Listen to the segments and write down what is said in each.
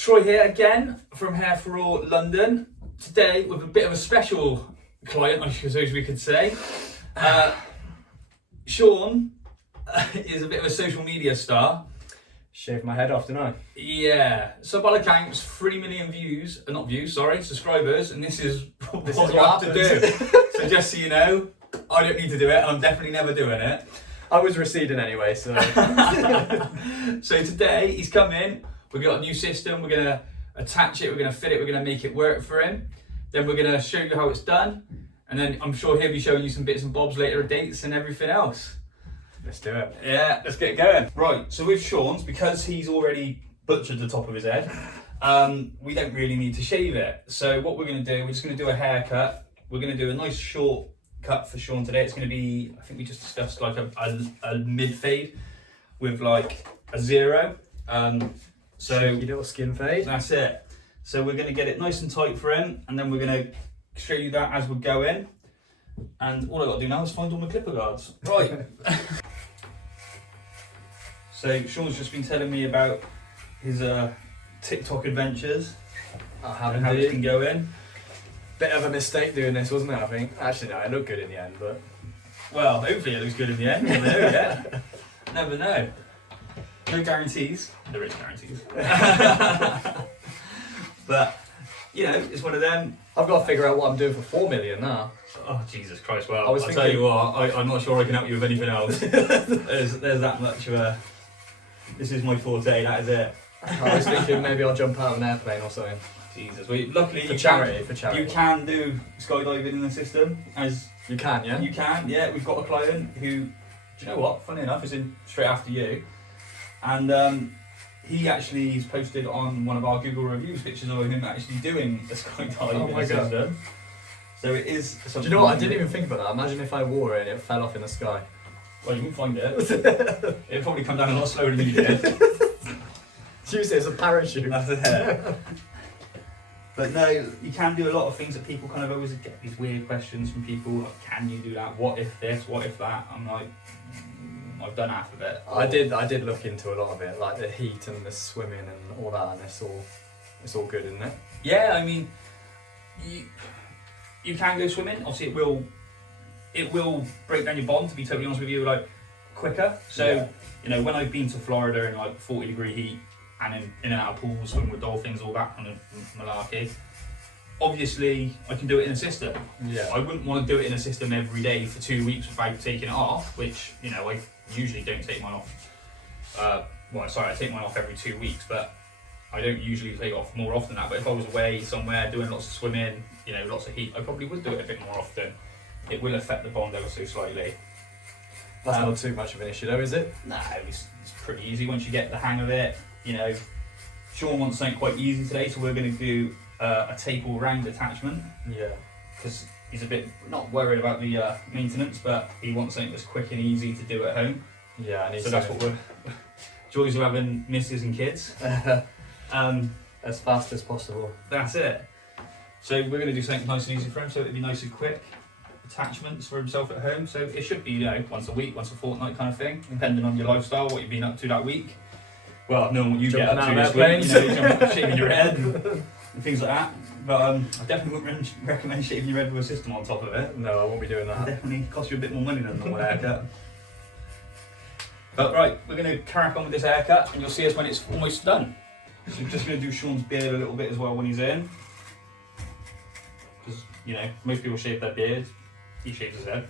Troy here again from Hair for All London. Today with a bit of a special client, I suppose we could say. Sean is a bit of a social media star. Shaved my head off, didn't I? Yeah. So by the accounts, 3 million subscribers, and this is what you have to do. So just so you know, I don't need to do it, and I'm definitely never doing it. I was receding anyway, so. So today he's come in. We've got a new system. We're gonna attach it. We're gonna fit it. We're gonna make it work for him. Then we're gonna show you how it's done, and then I'm sure he'll be showing you some bits and bobs later, dates and everything else. Let's do it. Yeah, let's get going. Right, so with Sean's, because he's already butchered the top of his head, we don't really need to shave it. So what we're going to do, we're just going to do a haircut. We're going to do a nice short cut for Sean today. It's going to be, I think we just discussed like a mid fade with like a 0. So cheeky little skin fade. That's it. So we're going to get it nice and tight for him, and then we're going to show you that as we go in. And all I've got to do now is find all my clipper guards. Right. So Sean's just been telling me about his TikTok adventures. I have and how it's been going. Bit of a mistake doing this, wasn't it, I think? Actually, no, it looked good in the end, but... Well, hopefully it looks good in the end. Never know, yeah. Never know. No guarantees. There is guarantees. But, you know, it's one of them. I've got to figure out what I'm doing for 4 million now. Oh, Jesus Christ. Well, I'll tell you what, I'm not sure I can help you with anything else. There's that much of a... This is my forte, that is it. I was thinking maybe I'll jump out of an airplane or something. Jesus, well, luckily For charity. You can do skydiving in the system, as you can, yeah? you can, yeah. We've got a client who, do you know what, funny enough, is in straight after you, and he actually is posted on one of our Google reviews pictures of him actually doing a skydiving in the system. So it is something. Do you know what, I didn't even think about that. Imagine if I wore it and it fell off in the sky. Well, you can find it. It'll probably come down a lot slower than you did. Use it as a parachute. That's it. But no, you can do a lot of things that people kind of always get these weird questions from people. Like, can you do that? What if this? What if that? I'm like, I've done half of it. I did look into a lot of it, like the heat and the swimming and all that, and it's all good, isn't it? Yeah, I mean, you can go swimming. Obviously, it will break down your bond, to be totally honest with you, like quicker. So, yeah. You know, when I've been to Florida in like 40-degree heat and in and out of pools, swimming with dolphins, all that kind of malarkey, obviously I can do it in a system. Yeah. I wouldn't want to do it in a system every day for 2 weeks without taking it off, which, you know, I usually don't take mine off. I take mine off every 2 weeks, but I don't usually take it off more often than that. But if I was away somewhere doing lots of swimming, you know, lots of heat, I probably would do it a bit more often. It will affect the bond ever so slightly. That's not too much of an issue though, is it? No, it's pretty easy once you get the hang of it. You know, Sean wants something quite easy today, so we're going to do a tape all round attachment. Yeah. Because he's a bit not worried about the maintenance, but he wants something that's quick and easy to do at home. Yeah, I need so that's what we're joys of having misses and kids. As fast as possible. That's it. So we're going to do something nice and easy for him, so it'll be nice and quick. Attachments for himself at home, so it should be, you know, once a week, once a fortnight kind of thing, depending on your lifestyle, what you've been up to that week. Well, knowing what you get up to this week, you know, you're jumping up, shaving your head and things like that. But I definitely wouldn't recommend shaving your head with a system on top of it. No, I won't be doing that. It'll definitely cost you a bit more money than a normal haircut. But right, we're going to crack on with this haircut, and you'll see us when it's almost done. So we're just going to do Sean's beard a little bit as well when he's in. Because, you know, most people shave their beards. He shaves his head.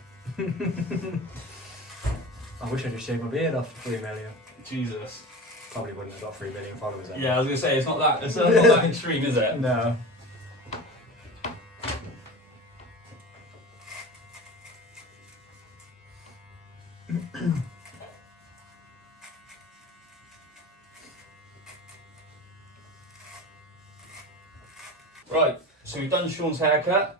I wish I could shave my beard off for 3 million. Jesus. Probably wouldn't have got 3 million followers then. Yeah, I was going to say, it's not that extreme, is it? No. Right, so we've done Sean's haircut.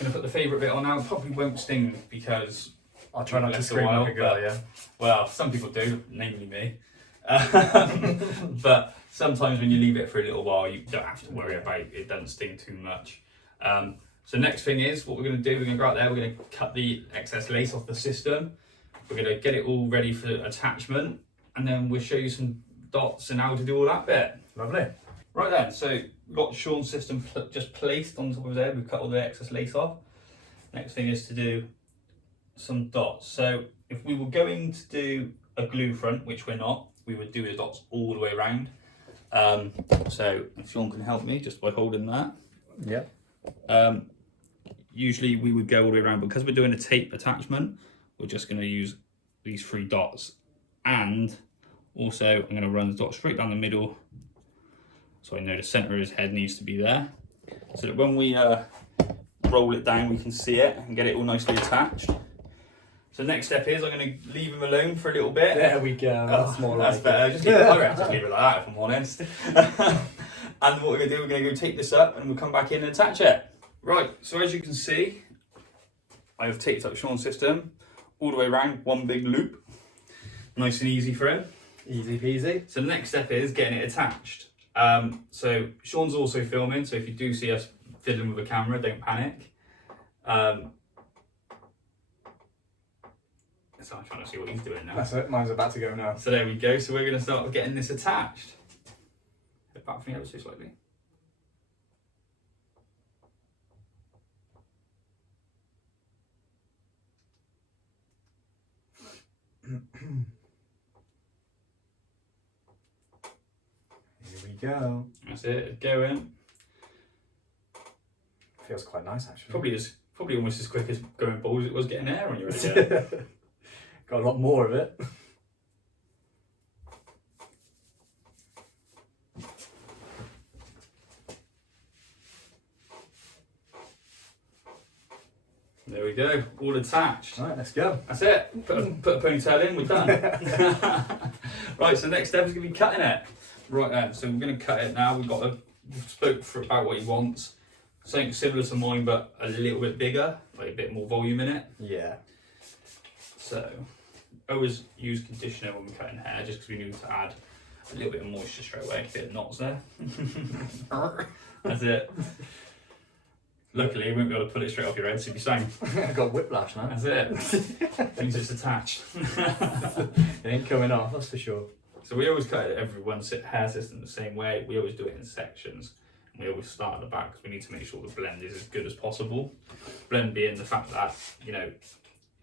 Going to put the favourite bit on now. Probably won't sting because I'll try not to scream like a girl, yeah. Well, some people do, namely me. But sometimes when you leave it for a little while, you don't have to worry about it. It doesn't sting too much. So next thing is, what we're going to do, we're going to go out there, we're going to cut the excess lace off the system. We're going to get it all ready for attachment, and then we'll show you some dots and how to do all that bit. Lovely. Right then, so we've got Sean's system just placed on top of his head. We've cut all the excess lace off. Next thing is to do some dots. So if we were going to do a glue front, which we're not, we would do the dots all the way around. So if Sean can help me just by holding that. Yeah. Usually we would go all the way around, but because we're doing a tape attachment, we're just going to use these 3 dots. And also I'm going to run the dot straight down the middle, so I know the centre of his head needs to be there, so that when we roll it down we can see it and get it all nicely attached. So next step is I'm going to leave him alone for a little bit. There we go. That's more That's like better. it. Just leave it like that, if I'm honest. And what we're going to do, we're going to go take this up and we'll come back in and attach it. Right, so as you can see, I have taped up Sean's system all the way around, one big loop. Nice and easy for him. Easy peasy. So the next step is getting it attached. So Sean's also filming, so if you do see us fiddling with a camera, don't panic. So I'm trying to see what he's doing now. That's it. Mine's about to go now. So there we go. So we're going to start getting this attached. Head back for me ever so slightly. Here we go. That's it. It's going. Feels quite nice actually. Probably almost as quick as going bald as it was getting hair on your head. Got a lot more of it. There we go. All attached. Right, let's go. That's it. Put a ponytail in. We're done. Right. So next step is going to be cutting it. Right then. So we're going to cut it now. We've spoke for about what he wants. Something similar to mine, but a little bit bigger, like a bit more volume in it. Yeah. So, always use conditioner when we're cutting hair, just because we need to add a little bit of moisture straight away, a bit of knots there. That's it. Luckily, you won't be able to pull it straight off your head, so you'll be saying, I've got whiplash now. that's it. Things just attached. It ain't coming off, that's for sure. So we always cut everyone's hair system the same way. We always do it in sections. We always start at the back because we need to make sure the blend is as good as possible. Blend being the fact that, you know,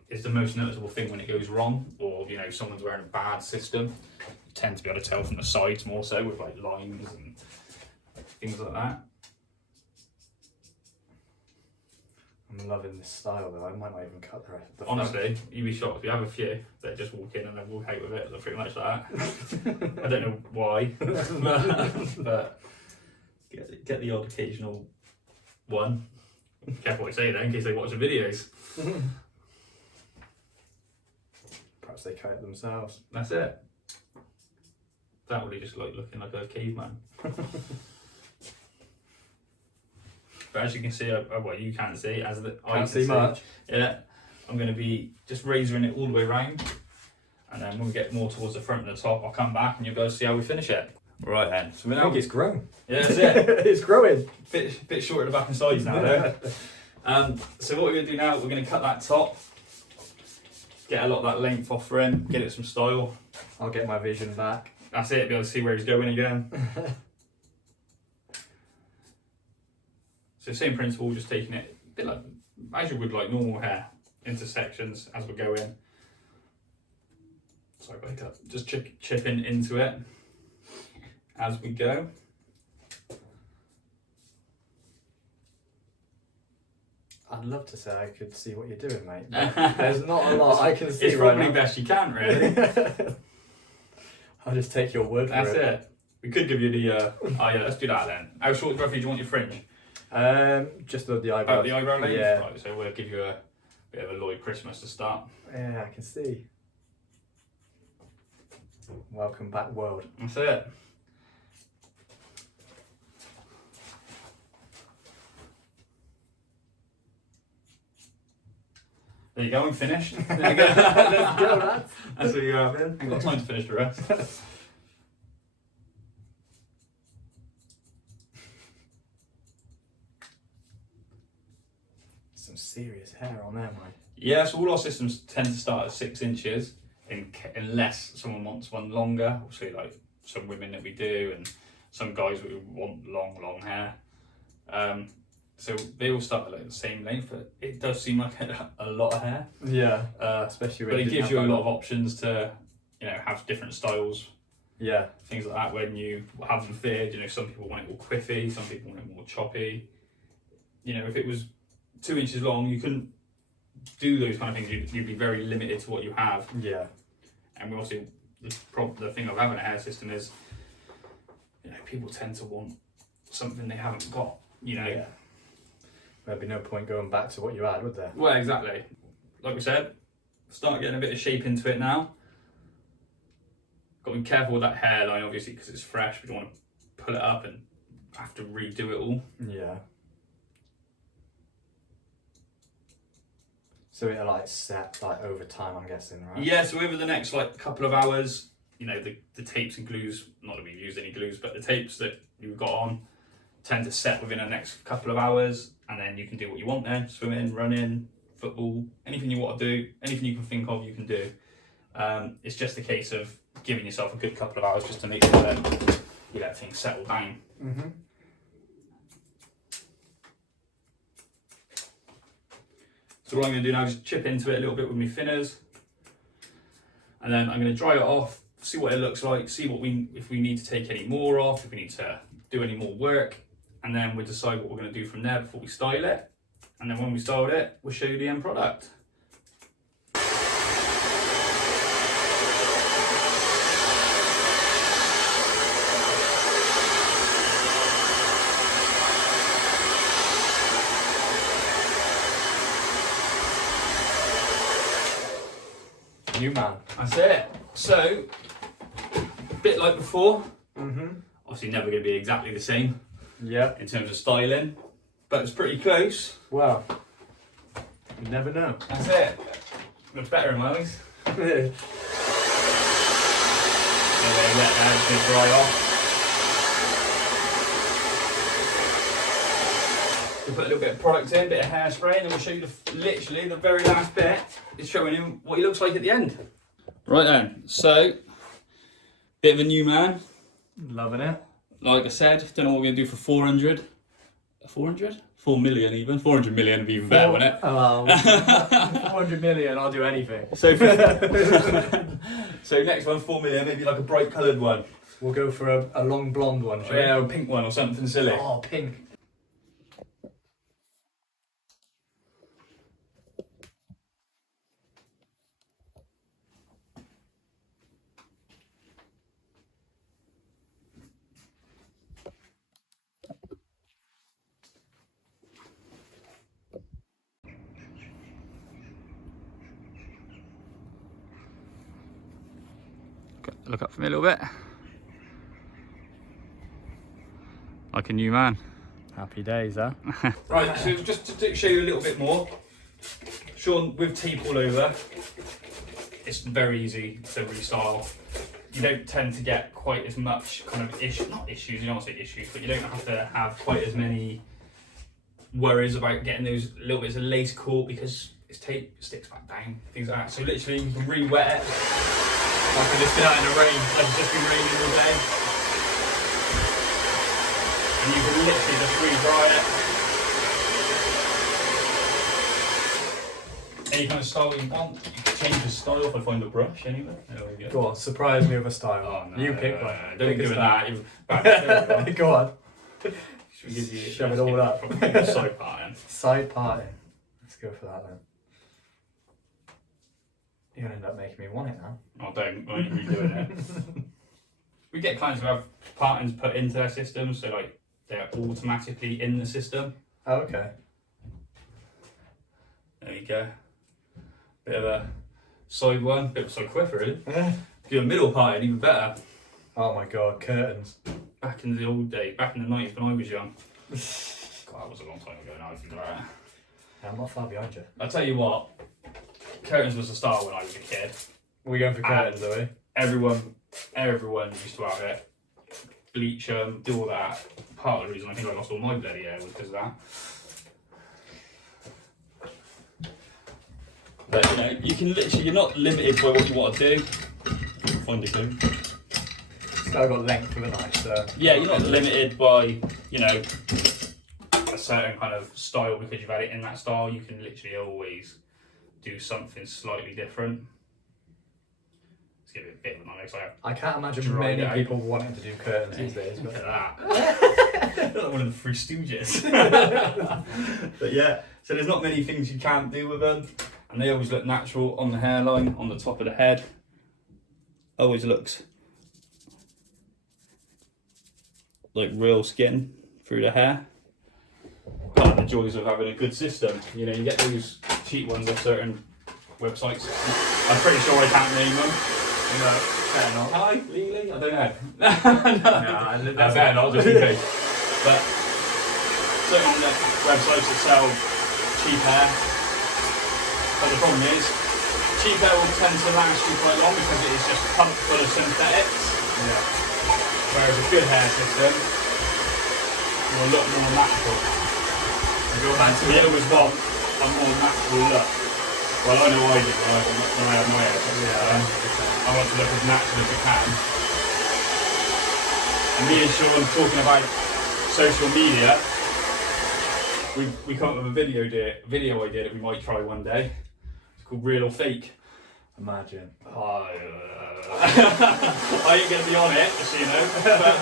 it's the most noticeable thing when it goes wrong, or, you know, someone's wearing a bad system. You tend to be able to tell from the sides more so, with like lines and things like that. I'm loving this style though. I might not even cut the rest of the Honestly, you'd be shocked. You have a few that just walk in and then walk out with it. They're pretty much like that. I don't know why, but get the odd occasional one. Careful what I say there, in case they watch the videos. Perhaps they cut it themselves. That's it. That would be just like looking like a caveman. But as you can see, well, you can't see, as the I Can't see much. Yeah, I'm going to be just razoring it all the way around, and then when we get more towards the front and the top, I'll come back and you'll be able to see how we finish it. Right then, so I think it's grown. Yeah, that's it. It's growing. Bit short at the back and sides now, though. So what we're going to do now, we're going to cut that top, get a lot of that length off for him, get it some style. I'll get my vision back. That's it, be able to see where he's going again. So same principle, just taking it a bit like as you would like normal hair, into sections as we're going. Sorry about that. Just chipping into it as we go. I'd love to say I could see what you're doing, mate. There's not a lot I can see it's right probably now. best you can, really. I'll just take your word for That's it. it. We could give you the. Oh yeah, let's do that then. How short roughly do you want your fringe? Just the eyebrows. Oh, the eyebrow length? Yeah. Right, so we'll give you a bit of a Lloyd Christmas to start. Yeah, I can see. Welcome back, world. That's it. There you go, I'm finished. There you go. Let's go, lads. That's what you have in. I've got time to finish the rest. Some serious hair on there, mate. Yeah, so all our systems tend to start at 6 inches, unless someone wants one longer. Obviously, like some women that we do, and some guys who want long hair. So they all start at like the same length, but it does seem like a lot of hair. Yeah, especially when but it you gives didn't you a have lot of options to, you know, have different styles. Yeah. Things like that when you have them fitted. You know, some people want it more quiffy, some people want it more choppy. You know, if it was 2 inches long, you couldn't do those kind of things. You'd be very limited to what you have. Yeah. And we also, the thing of having a hair system is, you know, people tend to want something they haven't got, you know. Yeah. There'd be no point going back to what you had, would there? Well, exactly. Like we said, start getting a bit of shape into it now. Got to be careful with that hairline, obviously, because it's fresh. We don't want to pull it up and have to redo it all. Yeah. So it'll like set like over time, I'm guessing, right? Yeah, so over the next like couple of hours, you know, the tapes and glues, not that we've used any glues, but the tapes that you've got on tend to set within the next couple of hours, and then you can do what you want then, swimming, running, football, anything you want to do, anything you can think of, you can do. It's just a case of giving yourself a good couple of hours just to make sure that you let things settle down. Mm-hmm. So what I'm going to do now is chip into it a little bit with my thinners, and then I'm going to dry it off, see what it looks like, see if we need to take any more off, if we need to do any more work, and then we'll decide what we're going to do from there before we style it. And then when we styled it, we'll show you the end product. New man. That's it. So, a bit like before, Mm-hmm. obviously never going to be exactly the same Yeah. in terms of styling, but it's pretty close. Well, you never know. That's it. Looks better in my eyes. Let that just gonna dry off. We'll put a little bit of product in, a bit of hairspray, and then we'll show you literally the very last bit is showing him what he looks like at the end. Right then, so bit of a new man. Loving it. Like I said, don't know what we're gonna do for 400. 400? 4 million even. 400 million would be even better, wouldn't it? Oh, 400 million, I'll do anything. So, so next one, 4 million, maybe like a bright coloured one. We'll go for a long blonde one, shall we? Yeah, a pink one or something silly. Oh, pink. Look up for me a little bit. Like a new man. Happy days, huh? Right, so just to show you a little bit more. Sean, with tape all over, it's very easy to restyle. You don't tend to get quite as much kind of not issues, you don't want to say issues, but you don't have to have quite as many worries about getting those little bits of lace caught because it's tape, it sticks back down, things like that. So literally you can re-wet it. Like I've just been out in the rain, like it's just been raining all day. And you can literally just re-dry it. Any kind of style you want, you can change the style if I find the brush anyway. There we go. Go on, surprise me with a style. Oh, no, you pick one. Don't Pick be a doing style. that. Go on. Should we give you Shove it all up. Side part. Side parting. Let's go for that then. You're gonna end up making me want it now. Oh, don't. I ain't redoing it. We get clients who have partings put into their system, so like they're automatically in the system. Oh, okay. There you go. Bit of a side one, bit of a side quiff really. Yeah. Do a middle parting, even better. Oh my god, curtains. Back in the old day, back in the 90s when I was young. God, that was a long time ago now, if you think about it. Yeah, I'm not far behind you. I'll tell you what, curtains was the start when I was a kid. We're going for curtains, are we? Everyone used to have it. Bleach them, do all that. Part of the reason I think I lost all my bloody hair was because of that. But you know, you can literally, you're not limited by what you want to do. Find a clue. kind of got length of a knife, so... Yeah, you're not limited by, you know, a certain kind of style because you've had it in that style. You can literally always do something slightly different. Let's give it a bit of a knife. I can't imagine Dried many out. people wanting to do curtains these days. Look But... at that. Not one of the Three Stooges. But yeah, so there's not many things you can't do with them. And they always look natural on the hairline, on the top of the head. Always looks like real skin through the hair. Kind of the joys of having a good system. You know, you get those cheap ones off certain websites. I'm pretty sure I can't name them. No, better not. Hi, legally? I don't know. No, better not, just in case. But certain websites that sell cheap hair. But the problem is, cheap hair will tend to last you quite long because it is just pumped full of synthetics. Yeah. Whereas a good hair system will look more natural. You always want a more natural look. Well, I know I do when I have my hair. I want to look as natural as I can. And me and Sean talking about social media, we come up with a video idea that we might try one day. It's called Real or Fake. Imagine. I ain't going to be on it, just so you know, but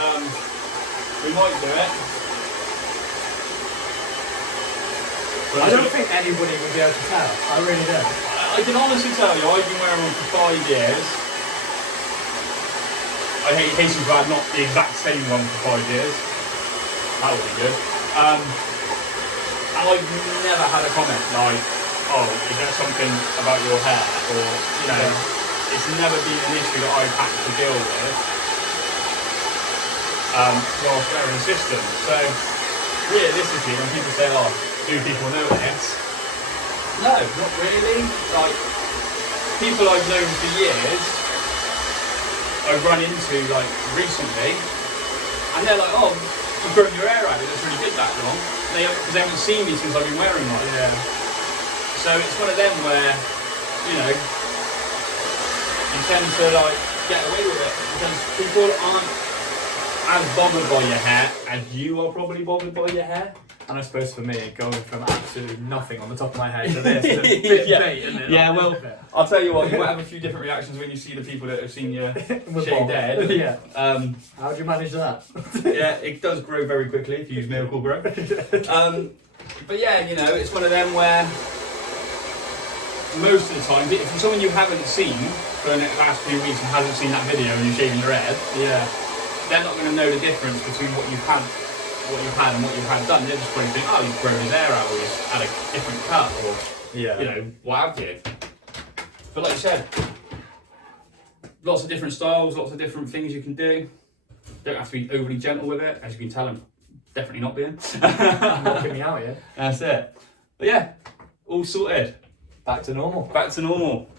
we might do it. I don't think anybody would be able to tell. I really don't. I can honestly tell you, I've been wearing them for 5 years. I hasten to add not the exact same one for 5 years. That would be good. And I've never had a comment like, oh, is there something about your hair? Or, you know, it's never been an issue that I've had to deal with whilst wearing a system. So, realistically, when people say, oh, do people know this? No, not really. Like, people I've known for years, I've run into, like, recently, and they're like, oh, you've grown your hair out, it looks really good that long. Because they haven't seen me since I've been wearing mine. Yeah. So it's one of them where, you know, you tend to, like, get away with it, because people aren't as bothered by your hair as you are probably bothered by your hair. And I suppose for me, going from absolutely nothing on the top of my head to this is a bit bait, isn't it? Yeah, Like, well, I'll tell you what, you might have a few different reactions when you see the people that have seen you With shaved Bob. head. Yeah. Um, How do you manage that? yeah, it does grow very quickly if you use Miracle Grow. But yeah, you know, it's one of them where most of the time, if you're someone you haven't seen for the last few weeks and hasn't seen that video and you're shaving your head, Yeah. they're not going to know the difference between what you've had and what you've had done. They're just probably think, oh, he's grown his hair out, or he's had a different cut, or Yeah. you know, what have you. But like you said, lots of different styles, lots of different things you can do. Don't have to be overly gentle with it, as you can tell I'm definitely not being. Knocking me out, yeah. That's it. But yeah, all sorted. Back to normal. Back to normal.